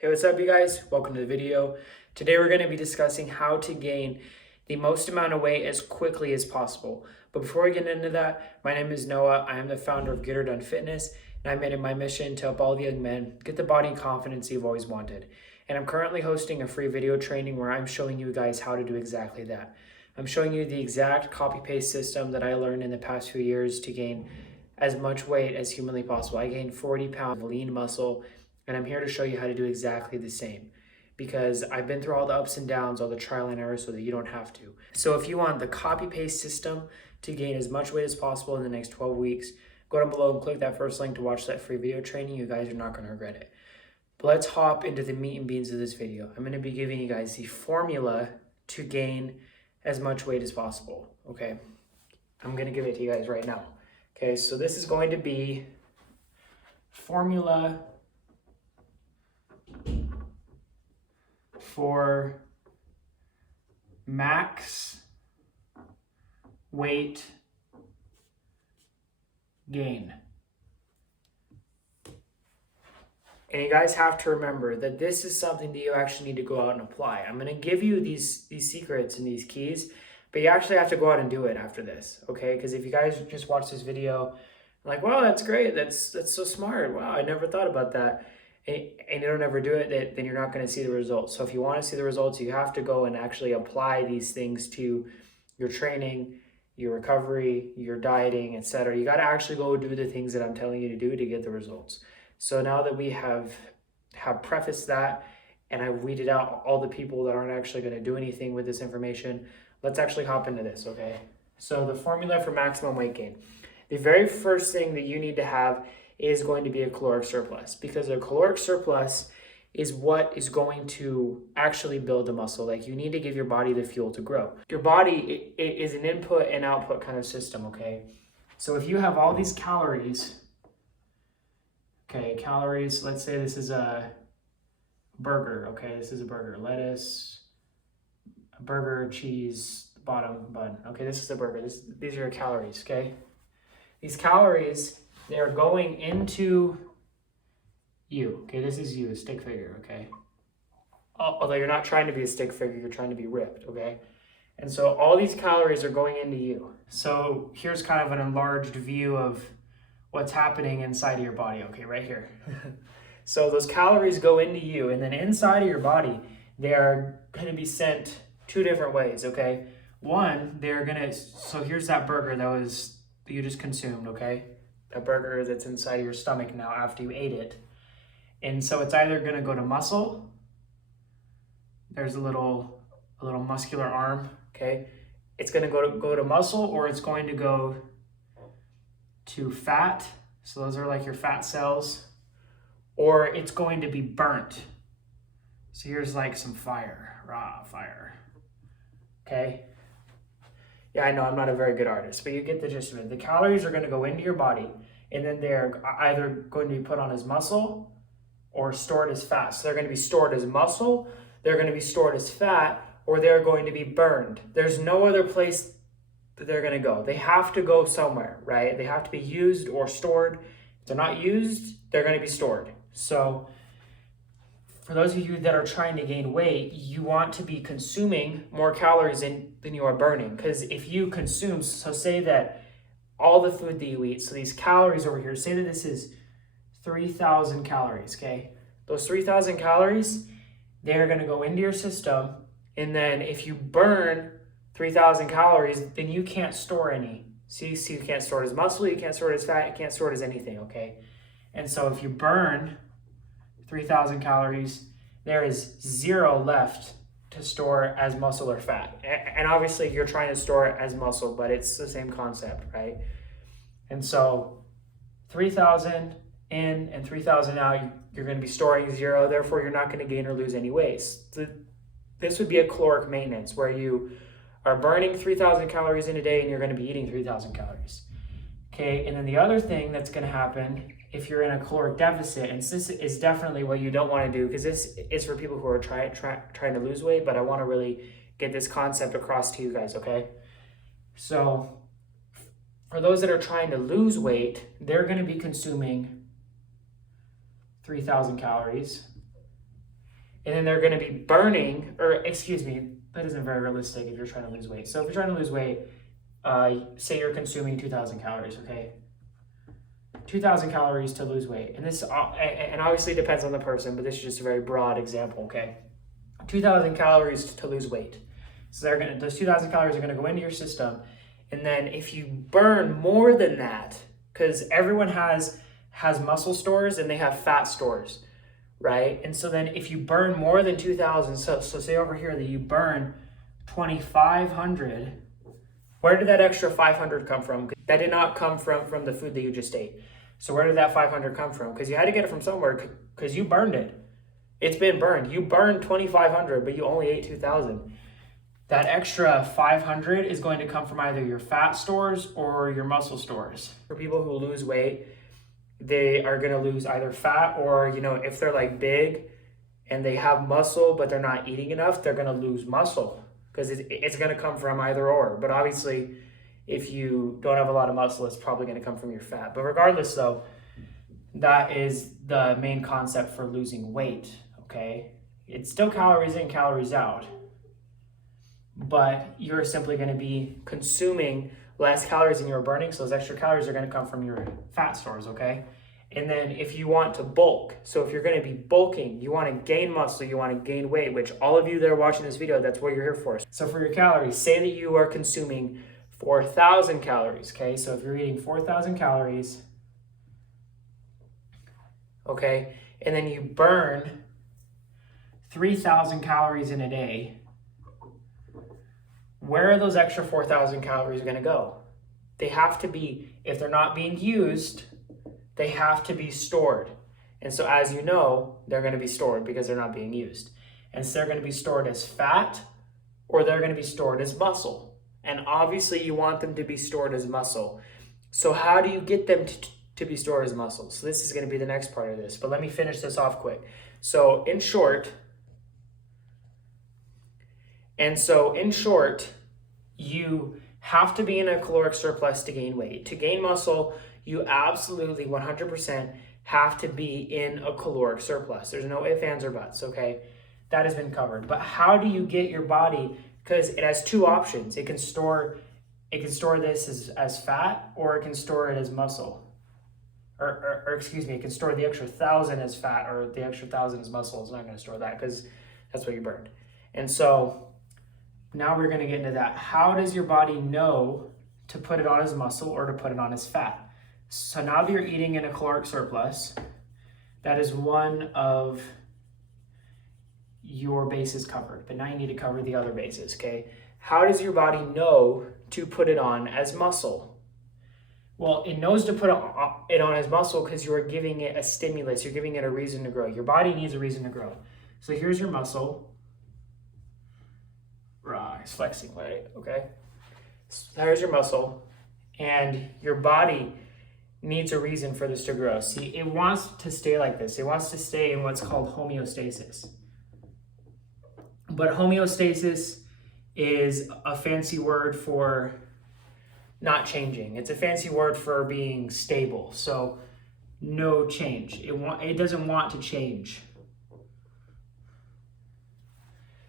Hey, what's up, you guys? Welcome to the video. Today we're going to be discussing how to gain the most amount of weight as quickly as possible. But before we get into that, my name is Noah. I am the founder of Get Her Done Fitness, and I made it my mission to help all the young men get the body and confidence you've always wanted. And I'm currently hosting a free video training where I'm showing you guys how to do exactly that. I'm showing you the exact copy-paste system that I learned in the past few years to gain as much weight as humanly possible. I gained 40 pounds of lean muscle, and I'm here to show you how to do exactly the same because I've been through all the ups and downs, all the trial and error so that you don't have to. So if you want the copy-paste system to gain as much weight as possible in the next 12 weeks, go down below and click that first link to watch that free video training. You guys are not going to regret it. But let's hop into the meat and beans of this video. I'm going to be giving you guys the formula to gain as much weight as possible, okay? I'm going to give it to you guys right now. Okay, so this is going to be formula for max weight gain. And you guys have to remember that this is something that you actually need to go out and apply. I'm going to give you these secrets and these keys, but you actually have to go out and do it after this, okay? Because if you guys just watch this video, like, wow, that's great. That's so smart. Wow, I never thought about that. And you don't ever do it, then you're not going to see the results. So if you want to see the results, you have to go and actually apply these things to your training, your recovery, your dieting, etc. You got to actually go do the things that I'm telling you to do to get the results. So now that we have prefaced that and I've weeded out all the people that aren't actually going to do anything with this information, let's actually hop into this, okay? So the formula for maximum weight gain. The very first thing that you need to have is going to be a caloric surplus, because a caloric surplus is what is going to actually build the muscle. Like, you need to give your body the fuel to grow. Your body it is an input and output kind of system, okay? So if you have all these calories, okay, calories, let's say this is a burger, okay? This is a burger, lettuce, a burger, cheese, bottom bun. Okay, this is a burger. These are your calories, okay? These calories, they're going into you. Okay, this is you, a stick figure, okay? Although you're not trying to be a stick figure, you're trying to be ripped, okay? And so all these calories are going into you. So here's kind of an enlarged view of what's happening inside of your body, okay, right here. So those calories go into you, and then inside of your body, they are gonna be sent two different ways, okay? One, so here's that burger that you just consumed, okay? A burger that's inside of your stomach now after you ate it. And so it's either gonna go to muscle. There's a little muscular arm, okay? It's gonna go to muscle, or it's going to go to fat. So those are like your fat cells, or it's going to be burnt. So here's like some fire, raw fire, okay? Yeah, I know I'm not a very good artist, but you get the gist of it. The calories are going to go into your body, and then they're either going to be put on as muscle or stored as fat. So they're going to be stored as muscle, they're going to be stored as fat, or they're going to be burned. There's no other place that they're going to go. They have to go somewhere, right? They have to be used or stored. If they're not used, they're going to be stored. So for those of you that are trying to gain weight, you want to be consuming more calories than you are burning. Because if you consume, so say that all the food that you eat, so these calories over here, say that this is 3,000 calories, okay? Those 3,000 calories, they're going to go into your system. And then if you burn 3,000 calories, then you can't store any. See, so you can't store it as muscle, you can't store it as fat, you can't store it as anything, okay? And so if you burn 3,000 calories, there is zero left to store as muscle or fat. And obviously you're trying to store it as muscle, but it's the same concept, right? And so 3,000 in and 3,000 out, you're going to be storing zero, therefore you're not going to gain or lose any weight. This would be a caloric maintenance, where you are burning 3,000 calories in a day and you're going to be eating 3,000 calories. Okay, and then the other thing that's going to happen if you're in a caloric deficit, and this is definitely what you don't want to do, because this is for people who are trying to lose weight, but I want to really get this concept across to you guys, okay? So for those that are trying to lose weight, they're going to be consuming 3,000 calories. and then they're going to be burning, or excuse me, that isn't very realistic if you're trying to lose weight. So if you're trying to lose weight, say you're consuming 2,000 calories, okay? 2,000 calories to lose weight. And this, and obviously depends on the person, but this is just a very broad example, okay? 2,000 calories to lose weight. So those 2,000 calories are gonna go into your system. And then if you burn more than that, because everyone has muscle stores and they have fat stores, right? And so then if you burn more than 2,000, so say over here that you burn 2,500, where did that extra 500 come from? That did not come from the food that you just ate. So where did that 500 come from? Because you had to get it from somewhere, because you burned it. It's been burned. You burned 2,500, but you only ate 2,000. That extra 500 is going to come from either your fat stores or your muscle stores. For people who lose weight, they are going to lose either fat or, if they're like big and they have muscle, but they're not eating enough, they're going to lose muscle, because it's going to come from either or. But obviously, if you don't have a lot of muscle, it's probably going to come from your fat. But regardless, though, that is the main concept for losing weight, okay? It's still calories in, calories out, but you're simply going to be consuming less calories than you're burning, so those extra calories are going to come from your fat stores, okay? And then if you want to bulk, so if you're going to be bulking, you want to gain muscle, you want to gain weight, which all of you that are watching this video, that's what you're here for. So for your calories, say that you are consuming 4,000 calories, okay? So if you're eating 4,000 calories, okay, and then you burn 3,000 calories in a day, where are those extra 4,000 calories going to go? They have to be, if they're not being used, they have to be stored. And so as you know, they're going to be stored because they're not being used. And so they're going to be stored as fat, or they're going to be stored as muscle. And obviously you want them to be stored as muscle. So how do you get them to be stored as muscle? So this is going to be the next part of this, but let me finish this off quick. So in short, you have to be in a caloric surplus to gain weight. To gain muscle, you absolutely 100% have to be in a caloric surplus. There's no ifs, ands, or buts, okay? That has been covered. But how do you get your body, because it has two options. It can store this as fat, or it can store it as muscle. Or excuse me, it can store the extra 1,000 as fat, or the extra 1,000 as muscle. It's not going to store that because that's what you burned. And so now we're going to get into that. How does your body know to put it on as muscle or to put it on as fat? So now that you're eating in a caloric surplus, that is one of your bases covered. But now you need to cover the other bases, okay? How does your body know to put it on as muscle? Well, it knows to put it on as muscle because you are giving it a stimulus. You're giving it a reason to grow. Your body needs a reason to grow. So here's your muscle. It's flexing, right? Okay. So there's your muscle, and your body needs a reason for this to grow. See, it wants to stay like this. It wants to stay in what's called homeostasis. But homeostasis is a fancy word for not changing. It's a fancy word for being stable. So no change. It doesn't want to change.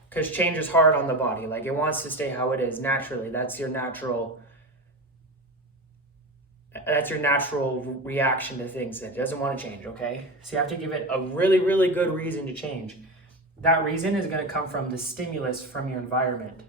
Because change is hard on the body. Like, it wants to stay how it is naturally. That's your natural reaction to things. It doesn't want to change, okay? So you have to give it a really, really good reason to change. That reason is going to come from the stimulus from your environment.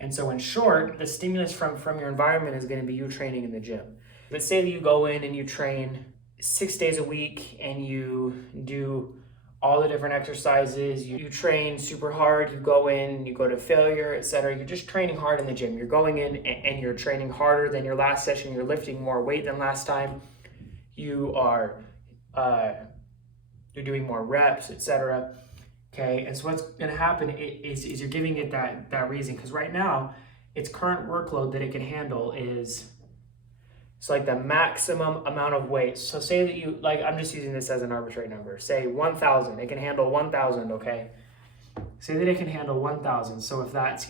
And so in short, the stimulus from your environment is going to be you training in the gym. Let's say that you go in and you train 6 days a week and you do all the different exercises, you train super hard, you go in, you go to failure, etc. You're just training hard in the gym. You're going in and you're training harder than your last session. You're lifting more weight than last time. You are, you're doing more reps, etc. Okay, and so what's gonna happen is you're giving it that reason, because right now, its current workload that it can handle is, it's like the maximum amount of weight. So say that you, like, I'm just using this as an arbitrary number. Say 1,000, it can handle 1,000, okay? Say that it can handle 1,000. So if that's,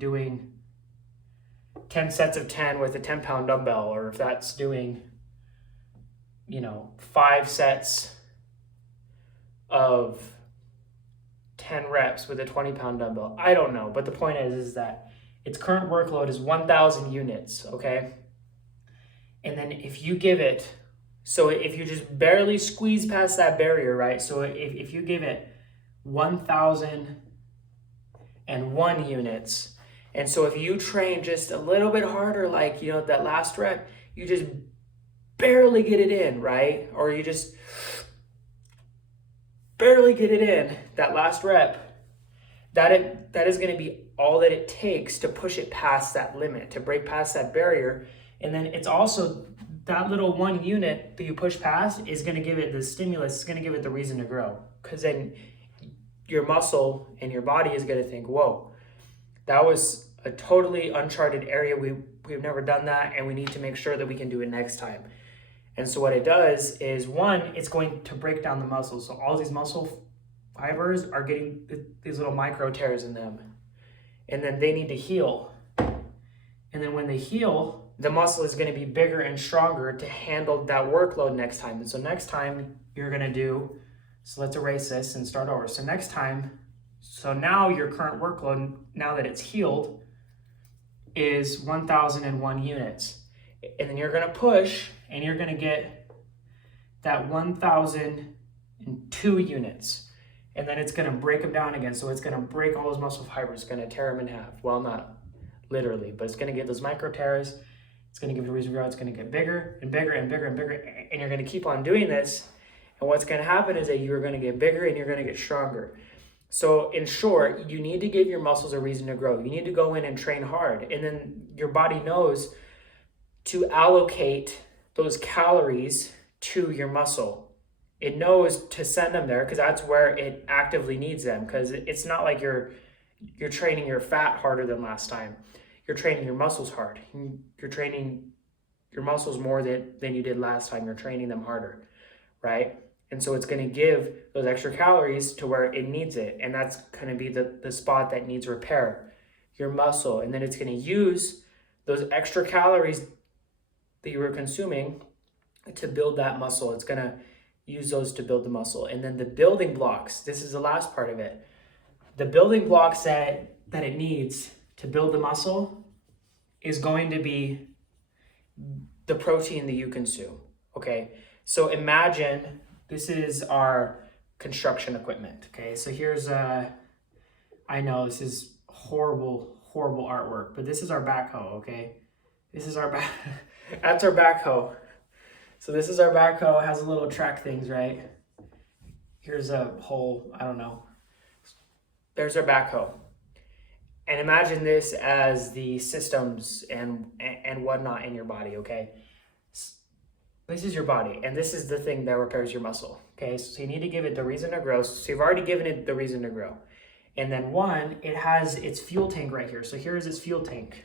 doing 10 sets of 10 with a 10-pound dumbbell, or if that's doing, 5 sets of 10 10 reps with a 20-pound dumbbell. I don't know, but the point is that its current workload is 1,000 units, okay? And then if you give it, so if you just barely squeeze past that barrier, right? So if you give it 1,001 units, and so if you train just a little bit harder, like, you know, that last rep, you just barely get it in, right? Or you just barely get it in, that last rep, that is going to be all that it takes to push it past that limit, to break past that barrier. And then it's also that little 1 unit that you push past is going to give it the stimulus, it's going to give it the reason to grow. Because then your muscle and your body is going to think, whoa, that was a totally uncharted area. We've never done that, and we need to make sure that we can do it next time. And so what it does is, one, it's going to break down the muscles. So all these muscle fibers are getting these little micro tears in them. And then they need to heal. And then when they heal, the muscle is going to be bigger and stronger to handle that workload next time. And so next time you're going to do, so let's erase this and start over. So next time, so now your current workload, now that it's healed, is 1,001 units. And then you're going to push, and you're going to get that 1,002 units. And then it's going to break them down again. So it's going to break all those muscle fibers. It's going to tear them in half. Well, not literally, but it's going to get those micro tears. It's going to give it a reason to grow. It's going to get bigger and bigger and bigger and bigger. And you're going to keep on doing this. And what's going to happen is that you're going to get bigger and you're going to get stronger. So in short, you need to give your muscles a reason to grow. You need to go in and train hard. And then your body knows to allocate those calories to your muscle. It knows to send them there because that's where it actively needs them. Because it's not like you're training your fat harder than last time. You're training your muscles hard. You're training your muscles more than you did last time. You're training them harder, right? And so it's going to give those extra calories to where it needs it. And that's going to be the spot that needs repair, your muscle. And then it's going to use those extra calories that you were consuming to build that muscle. It's going to use those to build the muscle. And then the building blocks, this is the last part of it. The building blocks that it needs to build the muscle is going to be the protein that you consume, okay? So imagine this is our construction equipment, okay? So here's, I know this is horrible artwork, but this is our backhoe, okay? This is our that's our backhoe. So this is our backhoe. It has a little track things, right? Here's a hole, I don't know. There's our backhoe. And imagine this as the systems and whatnot in your body, okay? This is your body, and this is the thing that repairs your muscle, okay? So you need to give it the reason to grow. So you've already given it the reason to grow. And then one, it has its fuel tank right here. So here's its fuel tank.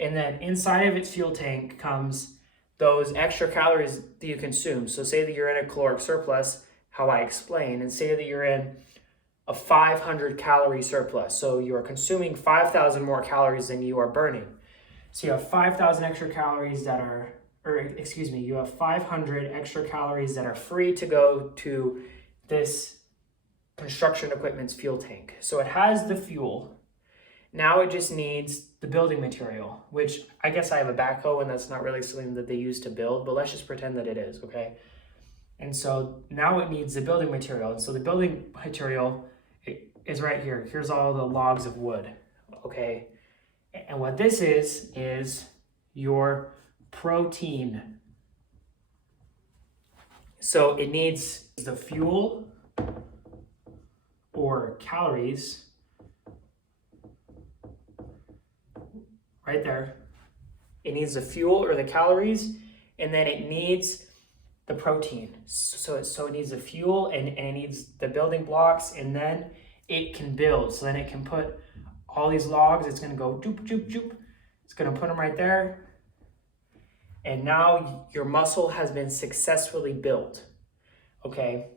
And then inside of its fuel tank comes those extra calories that you consume. So say that you're in a caloric surplus, how I explain, and say that you're in a 500 calorie surplus. So you are consuming 5,000 more calories than you are burning. So you have 5,000 extra calories that are, you have 500 extra calories that are free to go to this construction equipment's fuel tank. So it has the fuel. Now it just needs the building material, which I guess I have a backhoe and that's not really something that they use to build, but let's just pretend that it is, okay? And so now it needs the building material. And so the building material is right here. Here's all the logs of wood, okay? And what this is your protein. So it needs the fuel or calories right there. It needs the fuel or the calories, and then it needs the protein. So it needs the fuel and it needs the building blocks, and then it can build. So then it can put all these logs, it's gonna go doop, doop, doop. It's gonna put them right there. And now your muscle has been successfully built, okay?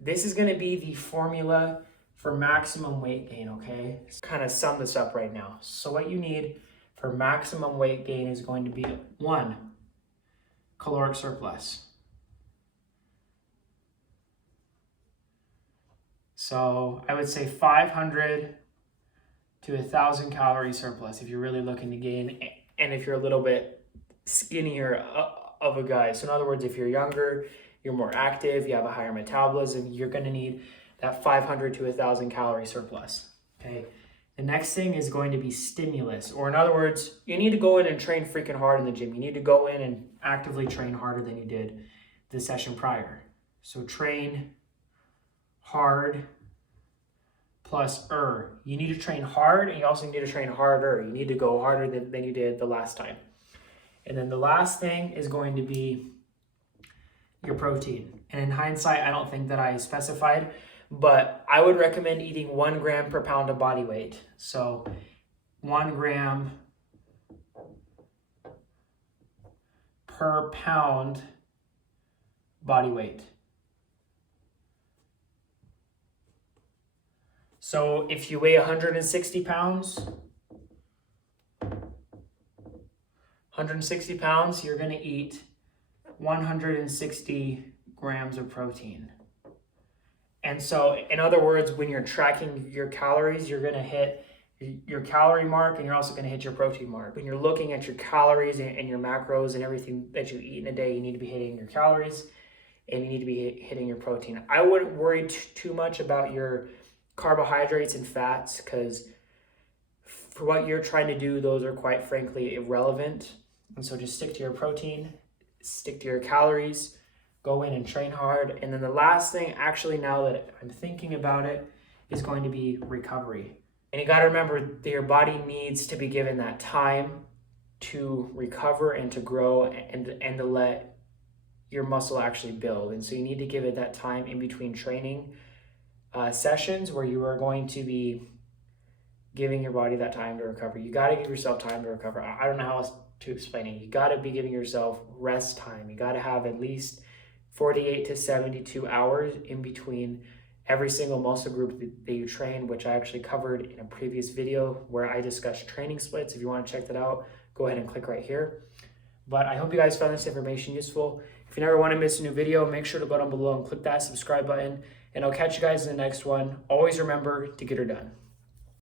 This is gonna be the formula for maximum weight gain, okay? Kind of sum this up right now. So what you need for maximum weight gain is going to be 1, caloric surplus. So I would say 500 to 1,000 calorie surplus if you're really looking to gain, and if you're a little bit skinnier of a guy. So in other words, if you're younger, you're more active, you have a higher metabolism, you're going to need that 500 to 1,000 calorie surplus. Okay. The next thing is going to be stimulus, or in other words, you need to go in and train freaking hard in the gym. You need to go in and actively train harder than you did the session prior. So train hard plus You need to train hard, and you also need to train harder. You need to go harder than you did the last time. And then the last thing is going to be your protein. And in hindsight, I don't think that I specified, but I would recommend eating 1 gram per pound of body weight. So 1 gram per pound body weight. So if you weigh 160 pounds, you're going to eat 160 grams of protein. And so, in other words, when you're tracking your calories, you're going to hit your calorie mark, and you're also going to hit your protein mark. When you're looking at your calories and your macros and everything that you eat in a day, you need to be hitting your calories and you need to be hitting your protein. I wouldn't worry too much about your carbohydrates and fats, because for what you're trying to do, those are quite frankly irrelevant. And so just stick to your protein, stick to your calories, go in and train hard. And then the last thing, actually, now that I'm thinking about it, is going to be recovery. And you got to remember that your body needs to be given that time to recover and to grow and to let your muscle actually build. And so you need to give it that time in between training sessions where you are going to be giving your body that time to recover. You got to give yourself time to recover. I don't know how else to explain it. You got to be giving yourself rest time. You got to have at least 48 to 72 hours in between every single muscle group that you train, which I actually covered in a previous video where I discussed training splits. If you want to check that out, go ahead and click right here. But I hope you guys found this information useful. If you never want to miss a new video, make sure to go down below and click that subscribe button. And I'll catch you guys in the next one. Always remember to get her done.